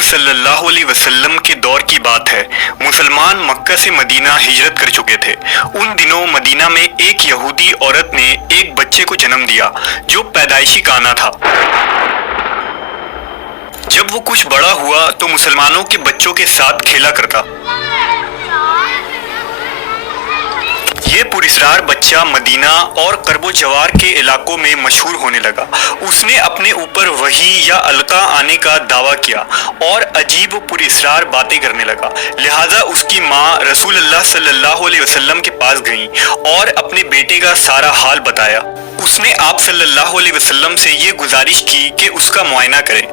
صلی اللہ علیہ وسلم کے دور کی بات ہے۔ مسلمان مکہ سے مدینہ ہجرت کر چکے تھے۔ ان دنوں مدینہ میں ایک یہودی عورت نے ایک بچے کو جنم دیا جو پیدائشی کانا تھا۔ جب وہ کچھ بڑا ہوا تو مسلمانوں کے بچوں کے ساتھ کھیلا کرتا۔ یہ پراسرار بچہ مدینہ اور قرب و جوار کے علاقوں میں مشہور ہونے لگا۔ اس نے اپنے اوپر وحی یا القا آنے کا دعویٰ کیا اور عجیب و پراسرار باتیں کرنے لگا۔ لہٰذا اس کی ماں رسول اللہ صلی اللہ علیہ وسلم کے پاس گئیں اور اپنے بیٹے کا سارا حال بتایا۔ اس نے آپ صلی اللہ علیہ وسلم سے یہ گزارش کی کہ اس کا معائنہ کریں۔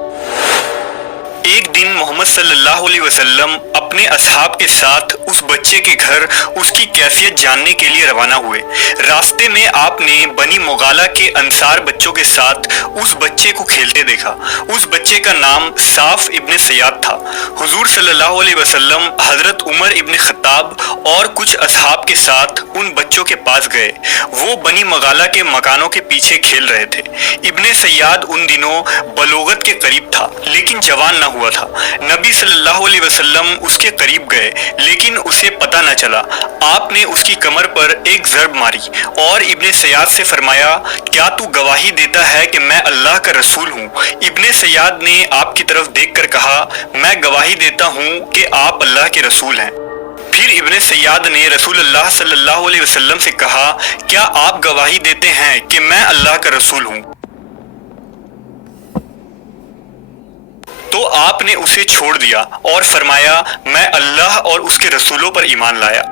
ایک دن محمد صلی اللہ علیہ وسلم اپنے اصحاب کے ساتھ اس بچے کے گھر اس کی کیفیت جاننے کے لیے روانہ ہوئے۔ راستے میں آپ نے بنی مغالہ کے انصار بچوں کے ساتھ اس بچے کو کھیلتے دیکھا۔ اس بچے کا نام صاف ابن سیاد تھا۔ حضور صلی اللہ علیہ وسلم حضرت عمر ابن خطاب اور کچھ اصحاب کے ساتھ ان بچوں کے پاس گئے۔ وہ بنی مغالہ کے مکانوں کے پیچھے کھیل رہے تھے۔ ابن سیاد ان دنوں بلوغت کے قریب تھا لیکن جوان نہ ہوا تھا۔ نبی صلی اللہ علیہ وسلم اس کے قریب گئے لیکن اسے پتہ نہ چلا۔ آپ نے اس کی کمر پر ایک ضرب ماری اور ابن سیاد سے فرمایا، کیا تو گواہی دیتا ہے کہ میں اللہ کا رسول ہوں؟ ابن سیاد نے آپ کی طرف دیکھ کر کہا، میں گواہی دیتا ہوں کہ آپ اللہ کے رسول ہیں۔ پھر ابن سیاد نے رسول اللہ صلی اللہ علیہ وسلم سے کہا، کیا آپ گواہی دیتے ہیں کہ میں اللہ کا رسول ہوں؟ تو آپ نے اسے چھوڑ دیا اور فرمایا، میں اللہ اور اس کے رسولوں پر ایمان لایا۔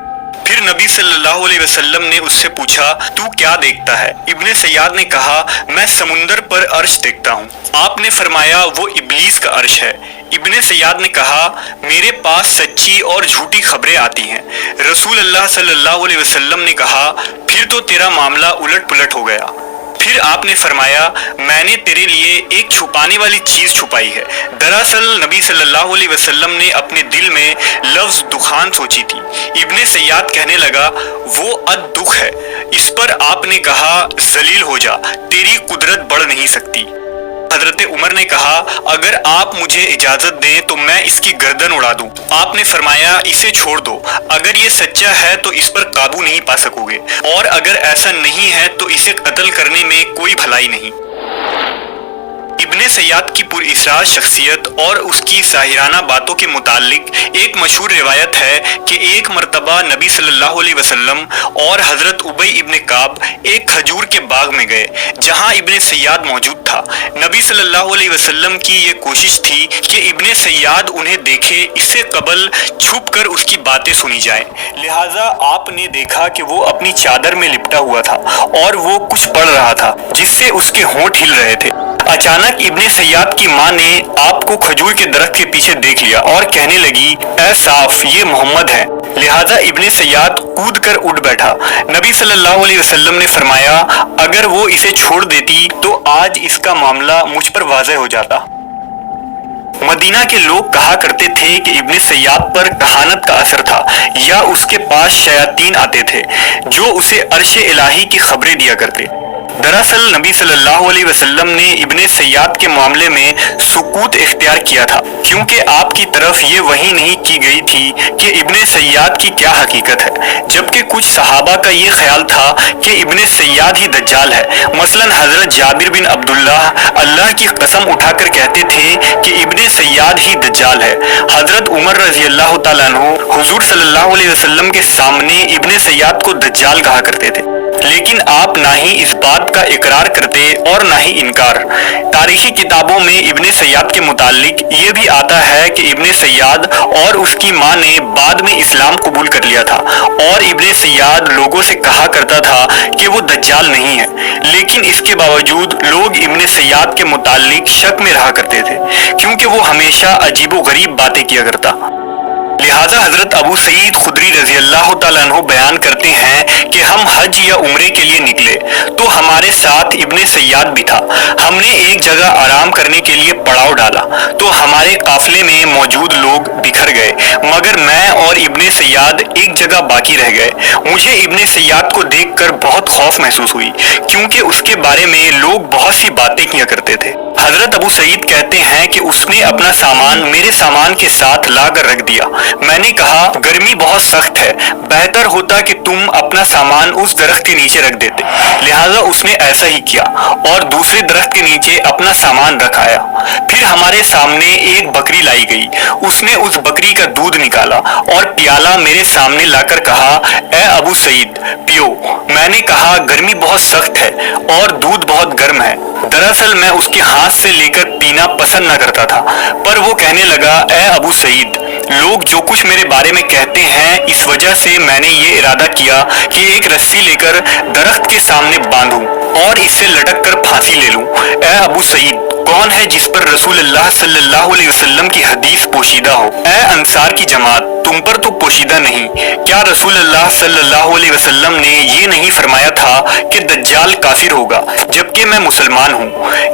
پھر نبی صلی اللہ علیہ وسلم نے اس سے پوچھا، تو کیا دیکھتا ہے؟ ابن سیاد نے کہا، میں سمندر پر عرش دیکھتا ہوں۔ آپ نے فرمایا، وہ ابلیس کا عرش ہے۔ ابن سیاد نے کہا، میرے پاس سچی اور جھوٹی خبریں آتی ہیں۔ رسول اللہ صلی اللہ علیہ وسلم نے کہا، پھر تو تیرا معاملہ الٹ پلٹ ہو گیا۔ پھر آپ نے فرمایا، میں نے تیرے لیے ایک چھپانے والی چیز چھپائی ہے۔ دراصل نبی صلی اللہ علیہ وسلم نے اپنے دل میں لفظ دخان سوچی تھی۔ ابن سیاد کہنے لگا، وہ دکھ ہے۔ اس پر آپ نے کہا، ذلیل ہو جا، تیری قدرت بڑھ نہیں سکتی۔ حضرت عمر نے کہا، اگر آپ مجھے اجازت دیں تو میں اس کی گردن اڑا دوں۔ آپ نے فرمایا، اسے چھوڑ دو، اگر یہ سچا ہے تو اس پر قابو نہیں پا سکو گے، اور اگر ایسا نہیں ہے تو اسے قتل کرنے میں کوئی بھلائی نہیں۔ ابن سیاد کی پراسرار شخصیت اور اس کی ساحرانہ باتوں کے متعلق ایک مشہور روایت ہے کہ ایک مرتبہ نبی صلی اللہ علیہ وسلم اور حضرت ابی ابن کعب ایک کھجور کے باغ میں گئے جہاں ابن سیاد موجود تھا۔ نبی صلی اللہ علیہ وسلم کی یہ کوشش تھی کہ ابن سیاد انہیں دیکھے، اس سے قبل چھپ کر اس کی باتیں سنی جائیں۔ لہٰذا آپ نے دیکھا کہ وہ اپنی چادر میں لپٹا ہوا تھا اور وہ کچھ پڑھ رہا تھا جس سے اس کے ہونٹ ہل رہے تھے۔ اچانک ابن سیاد کی ماں نے آپ کو کھجور کے درخت کے پیچھے دیکھ لیا اور کہنے لگی، اے صاف، یہ محمد ہے۔ لہٰذا ابن سیاد کود کر اٹھ بیٹھا۔ نبی صلی اللہ علیہ وسلم نے فرمایا، اگر وہ اسے چھوڑ دیتی تو آج اس کا معاملہ مجھ پر واضح ہو جاتا۔ مدینہ کے لوگ کہا کرتے تھے کہ ابن سیاد پر کہانت کا اثر تھا، یا اس کے پاس شیاطین آتے تھے جو اسے عرش الہی کی خبریں دیا کرتے۔ دراصل نبی صلی اللہ علیہ وسلم نے ابن سیاد کے معاملے میں سکوت اختیار کیا تھا، کیونکہ آپ کی طرف یہ وحی نہیں کی گئی تھی کہ ابن سیاد کی کیا حقیقت ہے، جبکہ کچھ صحابہ کا یہ خیال تھا کہ ابن سیاد ہی دجال ہے۔ مثلا حضرت جابر بن عبداللہ اللہ کی قسم اٹھا کر کہتے تھے کہ ابن سیاد ہی دجال ہے۔ حضرت عمر رضی اللہ تعالیٰ عنہ حضور صلی اللہ علیہ وسلم کے سامنے ابن سیاد کو دجال کہا کرتے تھے، لیکن آپ نہ ہی اس بات کا اقرار کرتے اور نہ ہی انکار۔ تاریخی کتابوں میں ابن سیاد کے متعلق یہ بھی آتا ہے کہ ابن سیاد اور اس کی ماں نے بعد میں اسلام قبول کر لیا تھا، اور ابن سیاد لوگوں سے کہا کرتا تھا کہ وہ دجال نہیں ہے، لیکن اس کے باوجود لوگ ابن سیاد کے متعلق شک میں رہا کرتے تھے کیونکہ وہ ہمیشہ عجیب و غریب باتیں کیا کرتا۔ لہٰذا حضرت ابو سعید خدری رضی اللہ تعالیٰ عنہ بیان کرتے ہیں کہ ہم حج یا عمرے کے لیے نکلے تو ہمارے ساتھ ابن سیاد بھی تھا۔ ہم نے ایک جگہ آرام کرنے کے لیے پڑاؤ ڈالا تو ہمارے قافلے میں موجود لوگ بکھر گئے، مگر میں اور ابن سیاد ایک جگہ باقی رہ گئے۔ مجھے ابن سیاد کو دیکھ کر بہت خوف محسوس ہوئی کیونکہ اس کے بارے میں لوگ بہت سی باتیں کیا کرتے تھے۔ حضرت ابو سعید کہتے ہیں کہ اس نے اپنا سامان میرے سامان کے ساتھ لا کر رکھ دیا۔ میں نے کہا گرمی بہت سخت ہے، بہتر ہوتا کہ تم اپنا سامان اس درخت کے نیچے رکھ دیتے، لہٰذا اس نے ایسا ہی کیا اور دوسرے درخت کے نیچے اپنا سامان رکھایا۔ پھر ہمارے سامنے ایک بکری لائی گئی، اس نے اس بکری کا دودھ نکالا اور پیالہ میرے سامنے لا کر کہا اے ابو سعید پیو۔ میں نے کہا گرمی بہت سخت ہے اور دودھ بہت گرم ہے۔ دراصل میں اس کے ہاتھ سے لے کر پینا پسند نہ کرتا تھا، پر وہ کہنے لگا اے ابو سعید، لوگ جو کچھ میرے بارے میں کہتے ہیں اس وجہ سے میں نے یہ ارادہ کیا کہ ایک رسی لے کر درخت کے سامنے باندھوں اور اس سے لٹک کر پھانسی لے لوں۔ اے ابو سعید، کون ہے جس پر رسول اللہ صلی اللہ علیہ وسلم کی حدیث پوشیدہ ہو؟ اے انصار کی جماعت، تم پر تو پوشیدہ نہیں۔ کیا رسول اللہ صلی اللہ علیہ وسلم نے یہ نہیں فرمایا تھا کہ دجال کافر ہوگا جبکہ میں مسلمان ہوں؟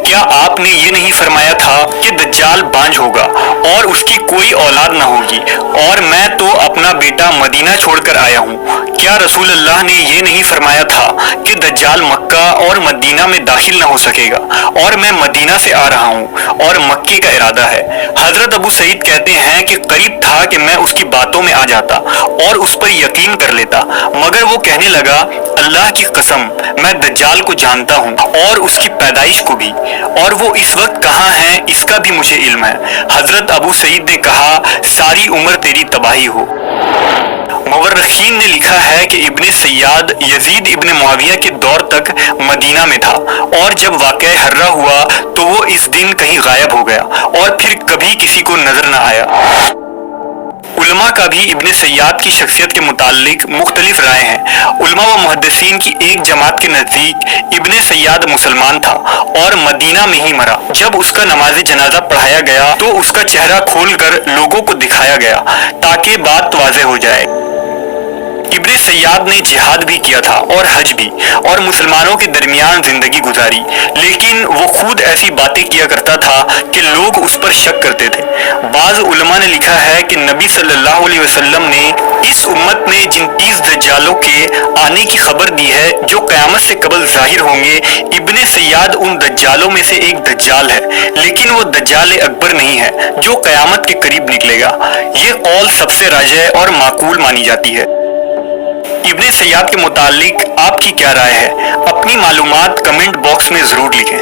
کیا آپ نے یہ نہیں فرمایا تھا کہ دجال بانجھ ہوگا اور اس کی کوئی اولاد نہ ہوگی اور میں تو اپنا بیٹا مدینہ چھوڑ کر آیا ہوں؟ کیا رسول اللہ نے یہ نہیں فرمایا تھا کہ دجال مکہ اور مدینہ میں داخل نہ ہو سکے گا اور میں مدینہ سے آ رہا ہوں اور مکے کا ارادہ ہے؟ حضرت ابو سعید کہتے ہیں کہ قریب تھا کہ میں اس کی باتوں میں آ جاتا اور اس پر یقین کر لیتا، مگر وہ کہنے لگا اللہ کی قسم میں دجال کو جانتا ہوں اور اس کی پیدائش کو بھی، اور وہ اس وقت کہاں ہے اس کا بھی مجھے علم ہے۔ حضرت ابو سعید نے کہا ساری عمر تیری تباہی ہو۔ مورخین نے لکھا ہے کہ ابن سیاد یزید ابن معاویہ کے دور تک مدینہ میں تھا اور جب واقعہ حرہ ہوا تو وہ اس دن کہیں غائب ہو گیا اور پھر کبھی کسی کو نظر نہ آیا۔ علماء کا بھی ابن سیاد کی شخصیت کے متعلق مختلف رائے ہیں۔ علماء و محدثین کی ایک جماعت کے نزدیک ابن سیاد مسلمان تھا اور مدینہ میں ہی مرا۔ جب اس کا نماز جنازہ پڑھایا گیا تو اس کا چہرہ کھول کر لوگوں کو دکھایا گیا تاکہ بات واضح ہو جائے۔ ابن سیاد نے جہاد بھی کیا تھا اور حج بھی، اور مسلمانوں کے درمیان زندگی گزاری، لیکن وہ خود ایسی باتیں کیا کرتا تھا کہ لوگ اس پر شک کرتے تھے۔ بعض علماء نے لکھا ہے کہ نبی صلی اللہ علیہ وسلم نے اس امت میں جن 30 دجالوں کے آنے کی خبر دی ہے جو قیامت سے قبل ظاہر ہوں گے، ابن سیاد ان دجالوں میں سے ایک دجال ہے، لیکن وہ دجال اکبر نہیں ہے جو قیامت کے قریب نکلے گا۔ یہ قول سب سے راجح اور معقول مانی جاتی ہے۔ ابن سیاد کے متعلق آپ کی کیا رائے ہے؟ اپنی معلومات کمنٹ باکس میں ضرور لکھیں۔